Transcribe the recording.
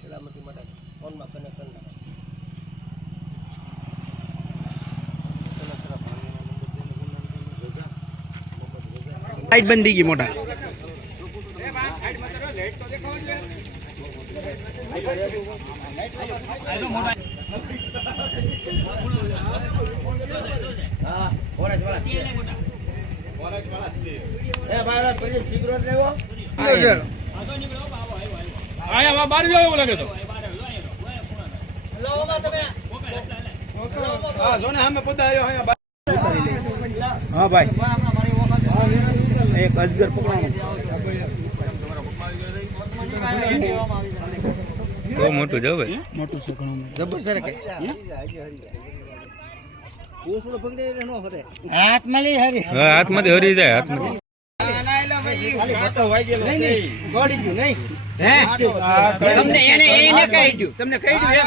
સલામતી માટે ફોનમાં કનેક્ટ કરી નાખો. લાઈટ બંધ થઈ ગઈ મોટા. હા ભાઈ એક અજગર પકડવાનું બહુ મોટું છે ભાઈ. મોટું છે ઘણું જબરજસ્ત કે ઓસડો પકડે ન હરે હાથમાંથી હરી જાય હાથમાંથી. તમને એને કહી દઉં તમને કહી દઉં એમ